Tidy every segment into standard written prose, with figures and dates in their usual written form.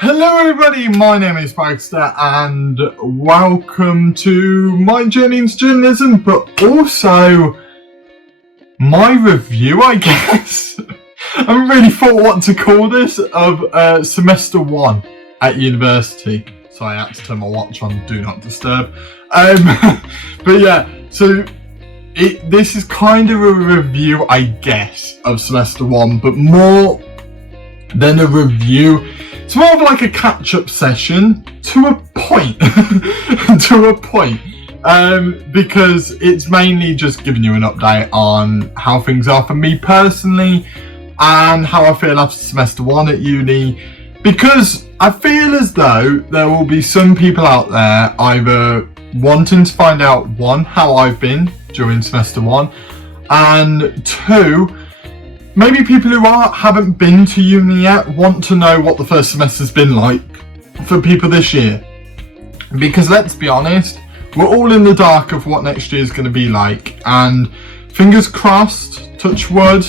Hello everybody, my name is Bragster and welcome to my journey into journalism, but also my review, I guess. I haven't really thought what to call this, of semester 1 at university. So I had to turn my watch on Do Not Disturb. But yeah, so this is kind of a review, I guess, of semester 1, but more than a review. It's more of like a catch-up session to a point, because it's mainly just giving you an update on how things are for me personally and how I feel after semester 1 at uni, because I feel as though there will be some people out there either wanting to find out, 1, how I've been during semester 1, and 2, maybe people who haven't been to uni yet want to know what the first semester's been like for people this year. Because let's be honest, we're all in the dark of what next year is going to be like. And fingers crossed, touch wood,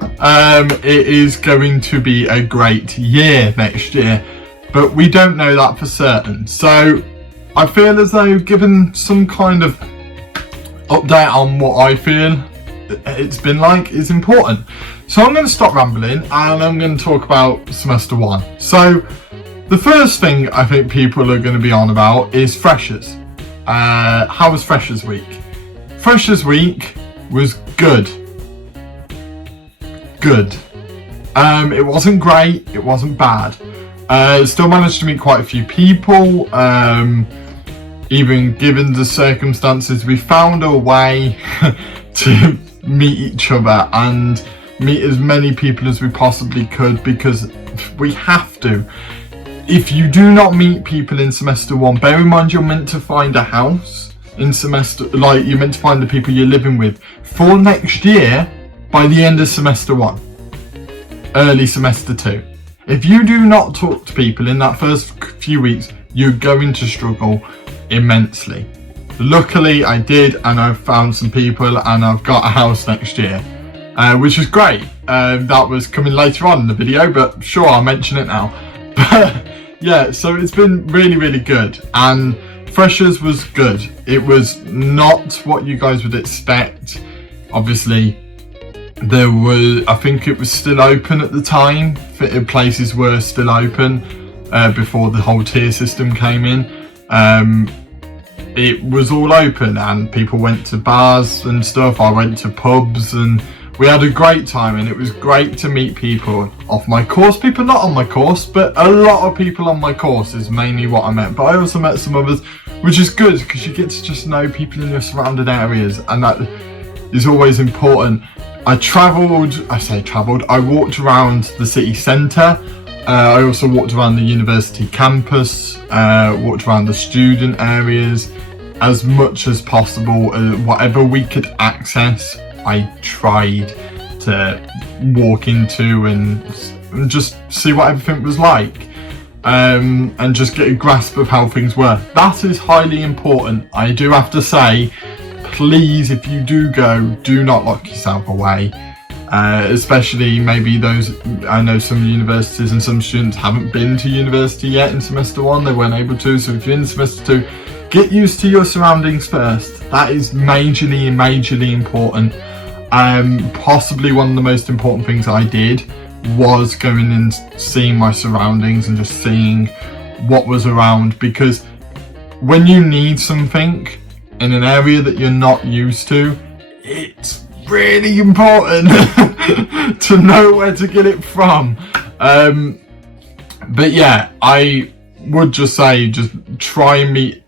it is going to be a great year next year. But we don't know that for certain. So I feel as though giving some kind of update on what I feel it's been like is important. So I'm going to stop rambling and I'm going to talk about semester 1. So the first thing I think people are going to be on about is freshers. How was freshers week? Freshers week was good. It wasn't great, it wasn't bad. Still managed to meet quite a few people. Even given the circumstances, we found a way to meet each other and meet as many people as we possibly could, because we have to. If you do not meet people in semester 1, bear in mind you're meant to find a house in semester, like you're meant to find the people you're living with for next year by the end of semester 1, early semester 2. If you do not talk to people in that first few weeks, you're going to struggle immensely. Luckily I did, and I've found some people and I've got a house next year, which is great. That was coming later on in the video, but sure, I'll mention it now. But yeah, so it's been really good, and freshers was good. It was not what you guys would expect. Obviously there was, I think it was still open at the time, places were still open before the whole tier system came in. It was all open and people went to bars and stuff. I went to pubs and we had a great time, and it was great to meet people off my course, people not on my course, but a lot of people on my course is mainly what I met. But I also met some others, which is good because you get to just know people in your surrounding areas, and that is always important. I walked around the city centre. I also walked around the university campus, walked around the student areas as much as possible. Whatever we could access, I tried to walk into and just see what everything was like, and just get a grasp of how things were. That is highly important. I do have to say, please, if you do go, do not lock yourself away. Especially maybe those, I know some universities and some students haven't been to university yet in semester 1, they weren't able to. So if you're in semester 2, get used to your surroundings first. That is majorly important. Possibly one of the most important things I did was going and seeing my surroundings and just seeing what was around, because when you need something in an area that you're not used to, it's really important to know where to get it from. But yeah, I would just say, just try and meet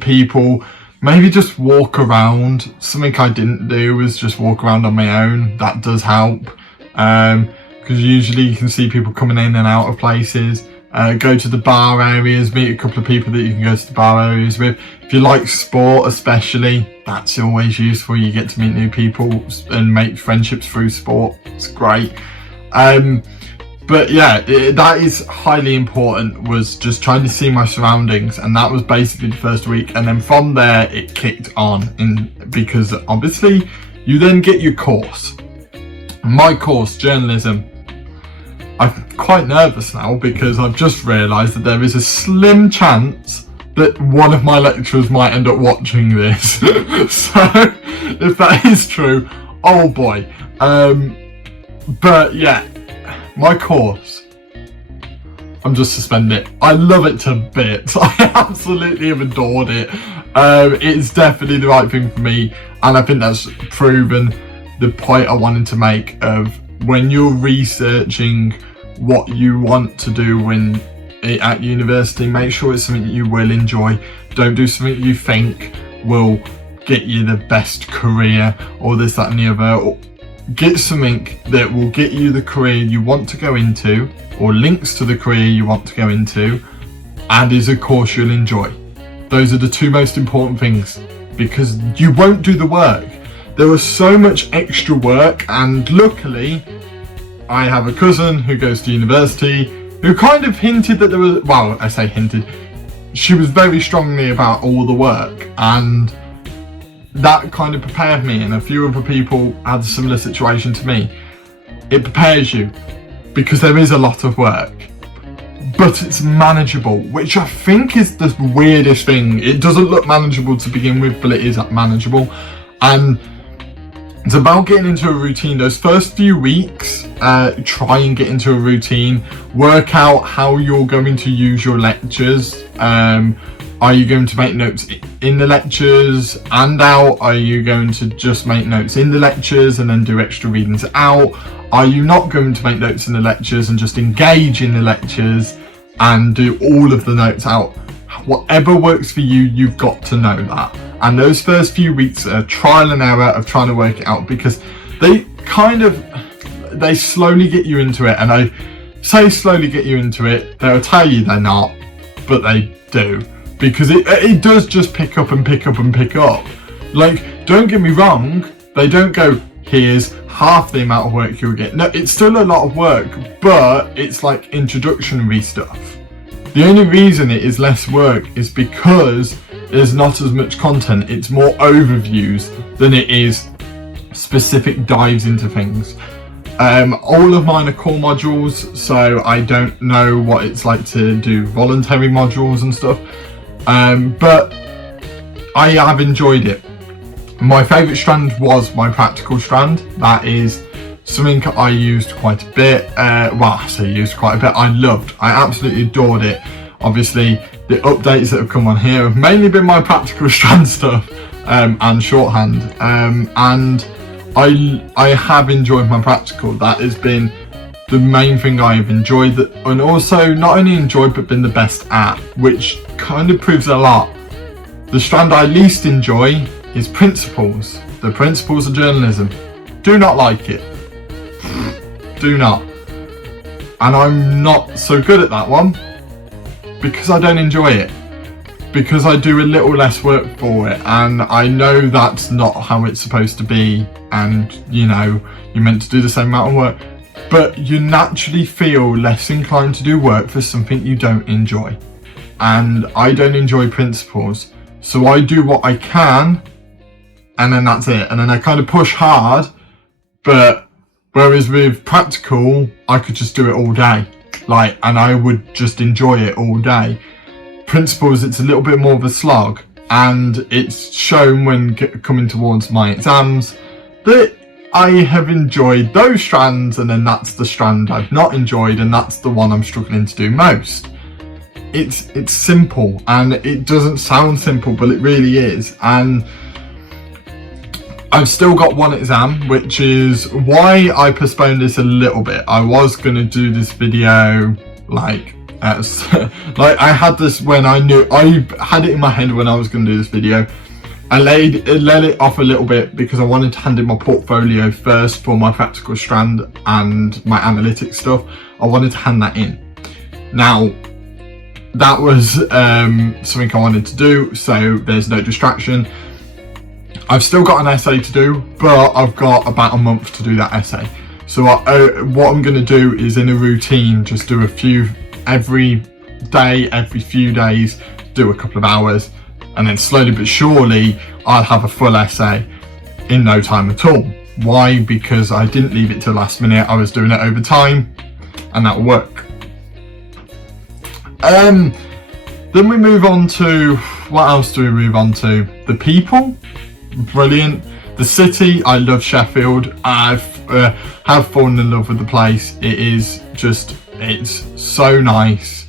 people. Maybe just walk around. Something I didn't do was just walk around on my own. That does help, because usually you can see people coming in and out of places. Go to the bar areas, meet a couple of people that you can go to the bar areas with. If you like sport especially, that's always useful. You get to meet new people and make friendships through sport. It's great. But yeah, that is highly important, was just trying to see my surroundings, and that was basically the first week. And then from there it kicked on, because obviously you then get your course. My course, journalism, I'm quite nervous now because I've just realised that there is a slim chance that one of my lecturers might end up watching this. So if that is true, oh boy. But yeah, my course, I'm just suspending it. I love it to bits. I absolutely have adored it. It's definitely the right thing for me, and I think that's proven the point I wanted to make of when you're researching what you want to do when at university, make sure it's something you will enjoy. Don't do something you think will get you the best career or this, that and the other. Or get something that will get you the career you want to go into, or links to the career you want to go into, and is a course you'll enjoy. Those are the two most important things, because you won't do the work. There was so much extra work, and luckily I have a cousin who goes to university who kind of hinted that there was, well, I say hinted, she was very strongly about all the work, and that kind of prepared me, and a few other people had a similar situation to me. It prepares you because there is a lot of work, but it's manageable, which I think is the weirdest thing. It doesn't look manageable to begin with, but it is manageable, and it's about getting into a routine. Those first few weeks, try and get into a routine, work out how you're going to use your lectures. Are you going to make notes in the lectures and out? Are you going to just make notes in the lectures and then do extra readings out? Are you not going to make notes in the lectures and just engage in the lectures and do all of the notes out? Whatever works for you, you've got to know that. And those first few weeks are trial and error of trying to work it out, because they slowly get you into it. And I say slowly get you into it, they'll tell you they're not, but they do. Because it does just pick up and pick up and pick up. Like, don't get me wrong, they don't go, here's half the amount of work you'll get. No, it's still a lot of work, but it's like introductory stuff. The only reason it is less work is because there's not as much content. It's more overviews than it is specific dives into things. All of mine are core modules, so I don't know what it's like to do voluntary modules and stuff. But I have enjoyed it. My favourite strand was my practical strand. That is something I used quite a bit. Well, I say used quite a bit. I absolutely adored it. Obviously, the updates that have come on here have mainly been my practical strand stuff and shorthand. And I have enjoyed my practical. That has been the main thing I have enjoyed, and also not only enjoyed but been the best at, which kind of proves a lot. The strand I least enjoy is principles. The principles of journalism. Do not like it. Do not. And I'm not so good at that one because I don't enjoy it. Because I do a little less work for it, and I know that's not how it's supposed to be, and you know, you're meant to do the same amount of work, but you naturally feel less inclined to do work for something you don't enjoy. And I don't enjoy principles, so I do what I can, and then that's it. And then I kind of push hard, but whereas with practical, I could just do it all day, and I would just enjoy it all day. Principles, it's a little bit more of a slog, and it's shown when coming towards my exams that I have enjoyed those strands, and then that's the strand I've not enjoyed, and that's the one I'm struggling to do most. It's simple, and it doesn't sound simple, but it really is. And I've still got one exam, which is why I postponed this a little bit. I was going to do this video I had this when I knew, I had it in my head when I was going to do this video. I let it off a little bit because I wanted to hand in my portfolio first for my practical strand and my analytics stuff. I wanted to hand that in. Now, that was something I wanted to do, so there's no distraction. I've still got an essay to do, but I've got about a month to do that essay. So what I'm going to do is, in a routine, just do a few every day, every few days, do a couple of hours, and then slowly but surely I'll have a full essay in no time at all. Why? Because I didn't leave it till last minute. I was doing it over time, and that'll work. Then we move on to, what else do we move on to? The people, brilliant. The city, I love Sheffield. I've have fallen in love with the place. It is just, it's so nice.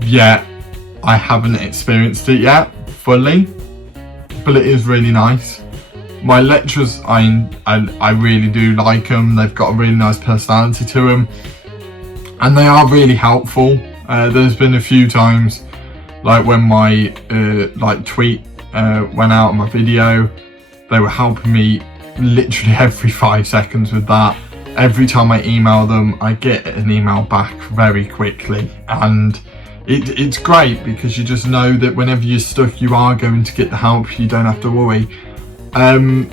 Yet I haven't experienced it yet fully, but it is really nice. My lecturers, I really do like them. They've got a really nice personality to them, and they are really helpful. There's been a few times, like when my tweet went out on my video, they were helping me literally every 5 seconds with that. Every time I email them, I get an email back very quickly, and it's great because you just know that whenever you're stuck, you are going to get the help. You don't have to worry. I'm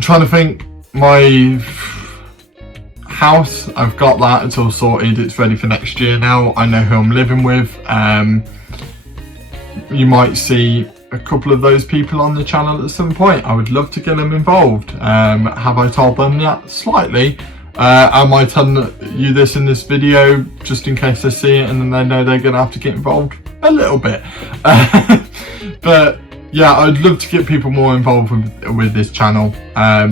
trying to think. My house, I've got that, it's all sorted, it's ready for next year now. I know who I'm living with. You might see a couple of those people on the channel at some point. I would love to get them involved. Have I told them that? Slightly. Am I telling you this in this video just in case they see it and then they know they're going to have to get involved? A little bit. But yeah, I'd love to get people more involved with this channel.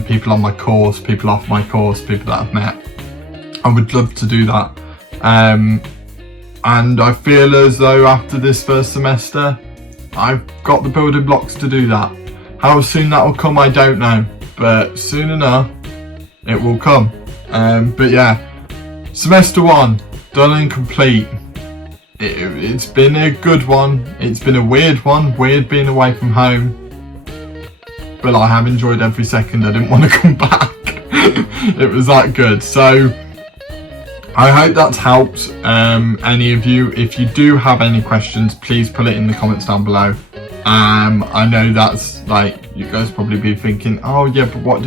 People on my course, people off my course, people that I've met. I would love to do that. And I feel as though after this first semester, I've got the building blocks to do that. How soon that will come, I don't know. But soon enough, it will come. But yeah, semester 1, done and complete. It's been a good one. It's been a weird one, weird being away from home. But I have enjoyed every second. I didn't want to come back. It was that good. So I hope that's helped any of you. If you do have any questions, please put it in the comments down below. I know that's like, you guys probably be thinking, oh yeah, but what,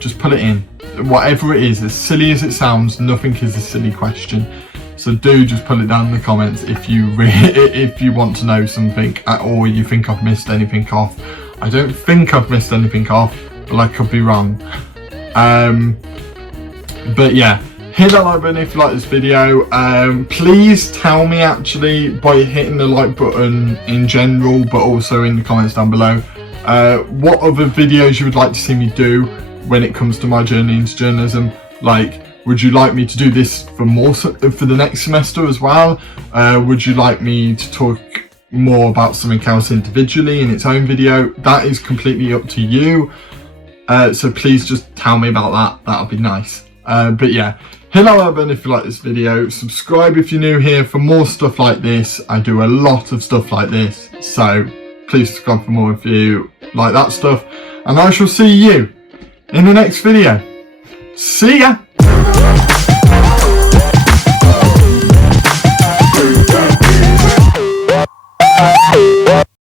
just put it in. Whatever it is, as silly as it sounds, nothing is a silly question. So do just put it down in the comments if you if you want to know something, or you think I've missed anything off. I don't think I've missed anything off, but I could be wrong. But yeah, hit that like button if you like this video. Please tell me actually by hitting the like button in general, but also in the comments down below, what other videos you would like to see me do when it comes to my journey into journalism. Like, would you like me to do this for the next semester as well? Would you like me to talk more about something else individually in its own video? That is completely up to you. So please just tell me about that. That'll be nice. But yeah, hit that like button if you like this video. Subscribe if you're new here for more stuff like this. I do a lot of stuff like this, so please subscribe for more if you like that stuff. And I shall see you in the next video. See ya!